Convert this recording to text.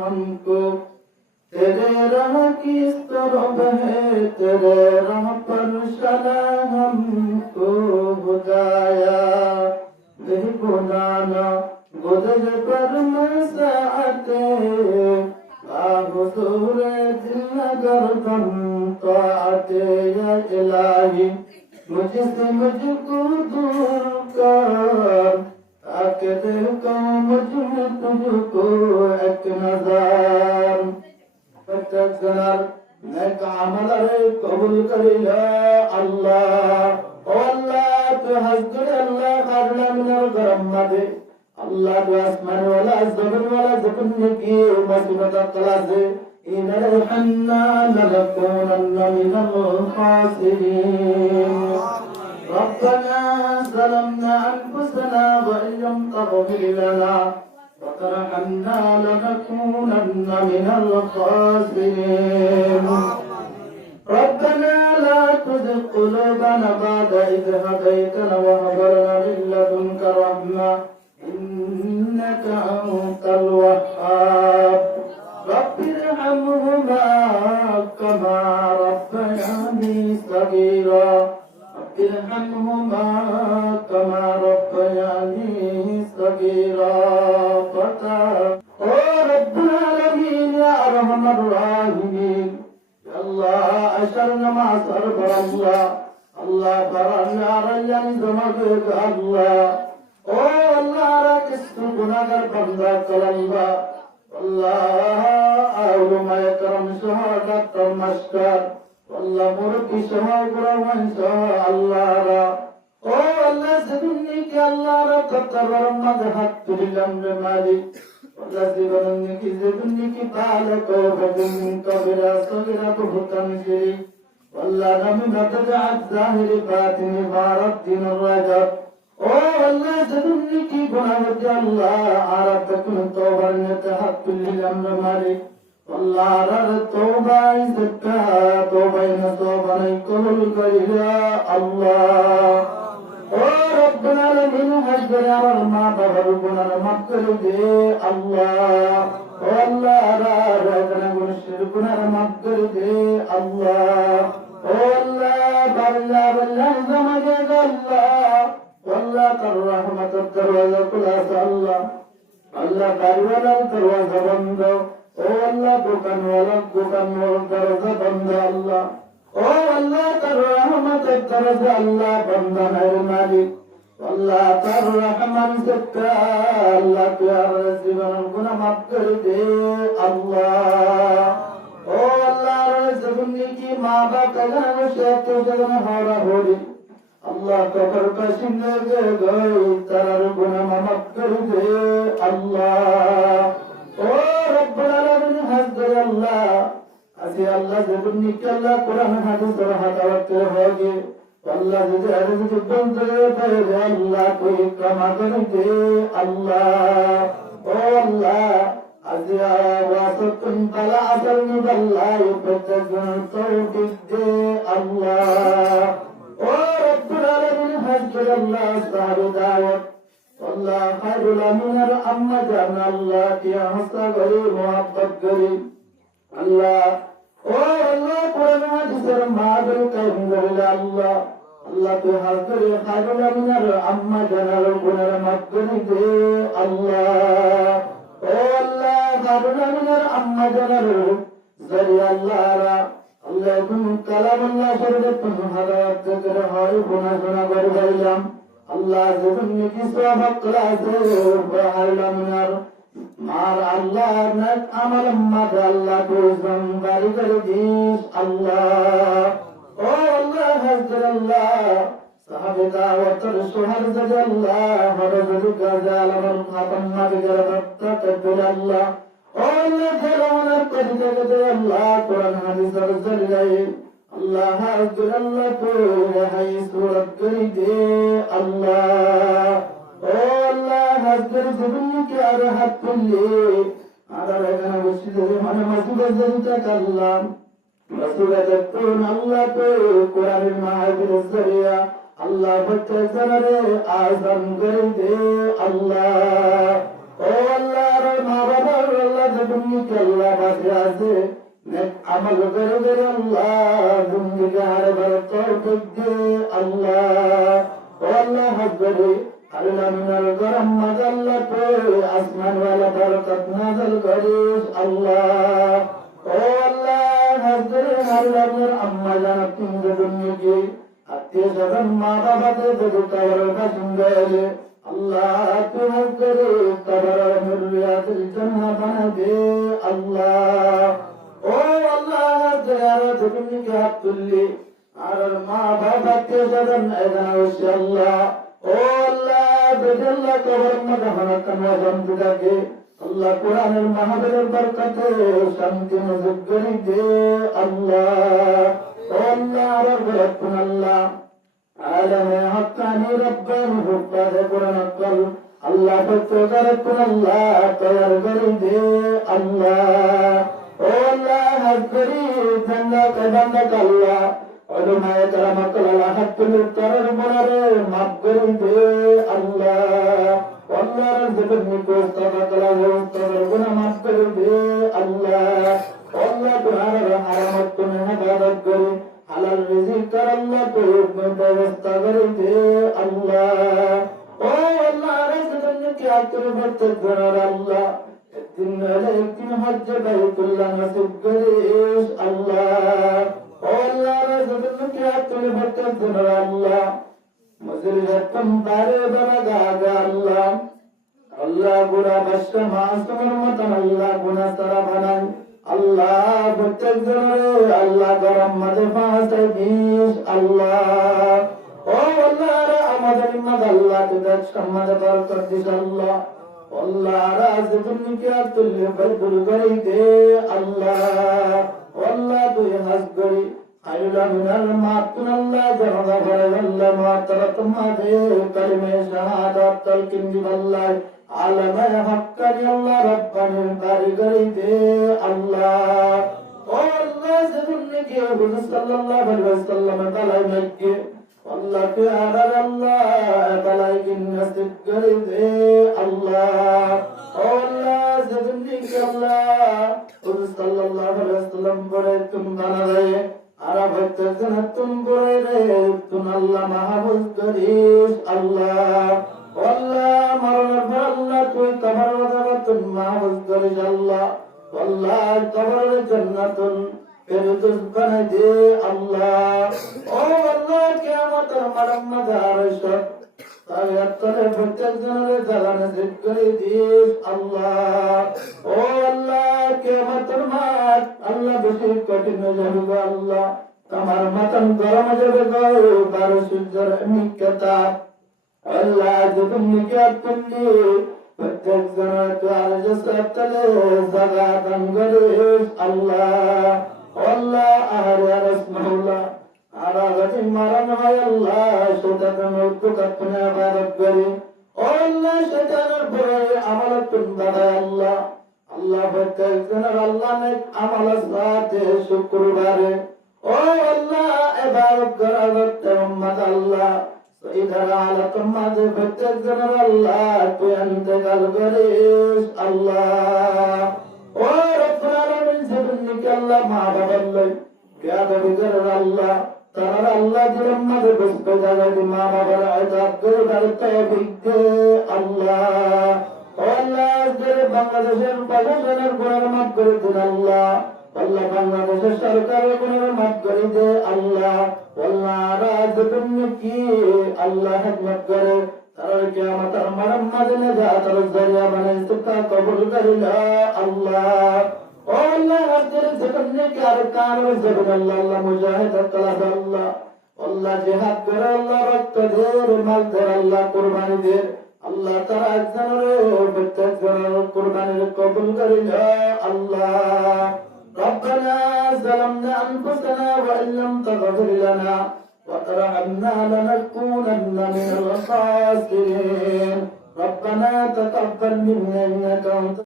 हमको तेरे राह की तरफ है, तेरे राह पर चला हमको बुझाया। बेगुनाना गुजर पर मसाते हुजूर दिल गर्दन तो आते या इलाही, मुझसे मुझको दूर कर, ताकि देखो मुझ में तुझको एक नजर। प्रत्यक्षर नेक अमल रे कबूल करिला अल्लाह। ओ अल्लाह तू हस्कर अल्लाह करना मिनर गरम मदे अल्लाह तू आसमान वाला ज़मीन वाला जितने की मुसीबत कलासे इन रहन्ना लनकुनन्ना मिनल खासिरीन। रब्बना ज़लमना अनफुसना व इन लम तग़फिर लना وترحمنا لنكونن من الخاسرين। ربنا لا تزغ قلوبنا بعد إذ هديتنا وهب لنا من لدنك رحمة إنك أنت الوهاب। رب ارحمهما كما ربياني صغيرا، رب ارحمهما كما ربياني صغيرا। अशर नमाज पर अल्लाह अल्लाह फराना रयन जमागे अल्लाह। ओ अल्लाह रा किस्तु गुनाहगार बंदा कलंगा अल्लाह आउलमा करम शहादत मस्कर अल्लाह मुर्की शहागरवन शहा अल्लाह रा। ओ अल्लाह जदुन्नी के अल्लाह रा तकरम मदहत तुलिलम मालिक अल्लाह जीवनन्नी की जदुन्नी की बालक बदन कबीरा सगीरा को हुक्म जिरी والله نبي متجعد ظاهر باطن بارد دين الرجب। او والله زدني کی گناہ دے اللہ عرب تکن توبہ نتحق للامر مالک والله رد توبہ زکا توبہ نتوبہ قبول کریا اللہ۔ او رب العالمین حجر ما بغر گناہ مغفر دے اللہ۔ او اللہ را رگنا گنشر گناہ مغفر دے اللہ۔ والله بالله بالله زمجد الله والله كالرحمة الدروازة كلها الله الله بالولا الدروازة بند والله بكن ولا بكن والدروازة بند الله والله كالرحمة الدروازة الله بند غير مالك والله كالرحمة زكا الله يا رزق ربنا مغفر دي الله। ओ अल्लाह रज़क़नी की माँ बाप कल्याण शेख जगन हारा होरी अल्लाह कबर का सिंह गए तरर गुना माफ कर दे अल्लाह। ओ रब्बुल आलमीन हज़रत अल्लाह असी अल्लाह जगनी के अल्लाह कुरान हदीस और हदावत होगे अल्लाह जे अर्ज़ बंदे पे अल्लाह कोई कमा कर दे अल्लाह। ओ अल्लाह अज़िया वासतुन तला असर मुदल्ला युबतजन तौफीक दे अल्लाह। ओ रब्बुल आलमीन हज़रत अल्लाह साहब दावत अल्लाह खैरुल अमीन अम्मा जान अल्लाह की हंसा गरी मोहब्बत गरी अल्लाह। ओ अल्लाह कुरान हदीस मादर कहंगरे अल्लाह अल्लाह तो हज़रत खैरुल अमीन अम्मा जान गुनाह माफ कर दे अल्लाह। ओ अल्लाह कारुनामिनर अम्मा जनर जरिया अल्लाह रा अल्लाह तुम कलाम अल्लाह शरीर तुम हदायत कर हाय गुनाह गुनाह कर गइलाम अल्लाह जुबन की सवाब क्लासे बहलमनर मार अल्लाह नक अमल मद अल्लाह को संभाल कर दीस अल्लाह। ओ अल्लाह हज़रत अल्लाह साहब दावत सुहर अल्लाह हरज़ का जालम खत्म मद करत तकबीर अल्लाह। ओ अल्लाह जलाना कर दे अल्लाह कुरान हदीस जरिए अल्लाह हज़रत अल्लाह को है सूरत कर दे अल्लाह। ओ अल्लाह हज़रत जुबन के अरहत कुल्ली अगर अगर मस्जिद मन मस्जिद जरिए अल्लाह मस्जिद तकून अल्लाह को कुरान माहिर जरिया अल्लाह बच्चे जनरे आज़म कर दे अल्लाह। ओ ও আল্লাহর মা বাবার আল্লাহ দুনিয়াকে আল্লাহ বাঁচিয়ে আছে নেক আমল করে করে আল্লাহ দুনিয়াকে আর বরকত দে আল্লাহ ও আল্লাহ হাজরে আল্লাহ মিনার গরম মাজাল্লা পে আসমান ওয়ালা বরকত নাযিল করিস আল্লাহ ও আল্লাহ হাজরে আল্লাহর আম্মা জানাত দুনিয়াকে আত্মীয় স্বজন মা বাবাদের যদি কবর বাসিন্দা হলে আল্লাহ তুমি করে কবর মুরিয়াতুল জান্নাহ বানা দে আল্লাহ ও আল্লাহ দয়ার তুমি কে হাত তুললি আর মা বাবা কে স্বজন এদাওসি আল্লাহ ও আল্লাহ বেদল্লাহ কবর মদহনা কানা বন্ধুকে আল্লাহ কোরআনের মাহফিলের বরকতে শান্তি নজর করে দে আল্লাহ ও আল্লাহ রব্বুল আল্লাহ আলামে হাক্কানি রব্বানি হুব্বাদ কোরআন কল আল্লাহ ফতোগারতুন আল্লাহ তৈয়ার করে দে আল্লাহ ও আল্লাহ হাজরি জান্নাত বান্দাক আল্লাহ উলামায়ে কেরামক আল্লাহ হাক্কুল তরর বনারে মাফ করে দে আল্লাহ আল্লাহর জীবন কো তবাকলা ও তরর গুনাহ মাফ করে দে আল্লাহ আল্লাহ তোমার হারামত কোন ইবাদত করে হালাল রিজিক কর আল্লাহ তো ব্যবস্থা করে দে আল্লাহ ও আল্লাহ রাসূলের কি আতর বর্ত করার আল্লাহ একদিন হলে একদিন হজ্জ বাইতুল্লাহ নসিব করিস আল্লাহ ও আল্লাহ রাসূলের কি আতর বর্ত করার আল্লাহ মজলিসাতুম বারে বারাগা আল্লাহ আল্লাহ গুনাহ বাসা মাসুমের মতন আল্লাহ গুনাহ সারা বানাই আল্লাহ প্রত্যেক জনের আল্লাহ গরম মাঝে ফাঁসে দিস আল্লাহ ও আল্লাহ আমাদের ইম্মাদ আল্লাহ তুদের সম্মানে বরকত দিস আল্লাহ আল্লাহ রাজ দুনিয়া তুল্য বরকুল করে দে আল্লাহ আল্লাহ তুই হাস করি আইলা মিনাল মাতুন আল্লাহ জানা করে আল্লাহ মাতরাত মাদে কালিমে শাহাদাত তালকিন দিবাল্লাহ আলামে হাক্কানি আল্লাহ রব্বানি বারি করে দে আল্লাহ ও আল্লাহ দুনিয়াকে হুজুর সাল্লাল্লাহু আলাইহি ওয়াসাল্লাম তালাই মক্কে আল্লাহ প্যারা আল্লাহ তালাই কিন নসিব করে দে আল্লাহ ও আল্লাহ দুনিয়াকে আল্লাহ হুজুর সাল্লাল্লাহু আলাইহি ওয়াসাল্লাম বলে তুম বানা রে আরাফত জান্নাতুম বলে রে তুম আল্লাহ মাহফুজ করিস আল্লাহ আল্লাহ মরণের পর আল্লাহ তুই কবর ওয়াদাতুন মাহফুজ করিস আল্লাহ আল্লাহ কবরের জান্নাতুন ফেরদৌস বানাই দে আল্লাহ ও আল্লাহ কিয়ামতের মারাম্মত আরশ তায়াত্তরে প্রত্যেক জনের জালা নসিব করে দিস আল্লাহ ও আল্লাহ কিয়ামতের মাঠ আল্লাহ বেশি কঠিন যাবে আল্লাহ তোমার মতন গরম যাবে গো 12 সূর্যের মিকতা আল্লাহ দুনিয়াকে আপনি প্রত্যেক জনকে আরজ সত্তলে জায়গা দান করিস আল্লাহ আল্লাহ আহরে রাসূলুল্লাহ আরাগতি মারান হয় আল্লাহ শয়তানের মুক্তকপনে ইবাদত করি আল্লাহ শয়তানের পরে আমানত তুম দাদা আল্লাহ আল্লাহ প্রত্যেক জনের আল্লাহ নেক আমল সাথে শুক্রবারে ও আল্লাহ ইবাদত করার উম্মত আল্লাহ ইধার আলাতুম মাঝে প্রত্যেক জনের আল্লাহ তুই ইন্তেকাল করিস আল্লাহ ও রব্বুল আলামিন সেদিনকে আল্লাহ মা বাবার লই বেয়াদবি করার আল্লাহ তার আল্লাহ দিলেন মাঝে বসতে জায়গায় মা বাবার আযাব করে তার তৌফিক দে আল্লাহ ও আল্লাহ বাংলাদেশের প্রশাসনের গুনাহ মাফ করে দিন আল্লাহ আল্লাহ বাংলাদেশের সরকারের গুনাহ মাফ করে দে আল্লাহ আল্লাহ রাজ দুনিয়াকে আল্লাহ হিকমত করে তার কিয়ামতের মারাম্মাদ নাজাতের জরিয়া বানাই তা কবুল করিলা আল্লাহ ও আল্লাহ হাজর দুনিয়াকে আর কারণ জবর আল্লাহ মুজাহিদ তালাব আল্লাহ আল্লাহ জিহাদ করে আল্লাহ রক্ত দে মাল দে আল্লাহ কুরবানি দে আল্লাহ তারা একজনের প্রত্যেক জনের কুরবানির কবুল করিলা আল্লাহ ربنا ظلمنا أنفسنا وإن لم تغفر لنا وترحمنا لنكونن من الخاسرين ربنا تقبل منا إنك أنت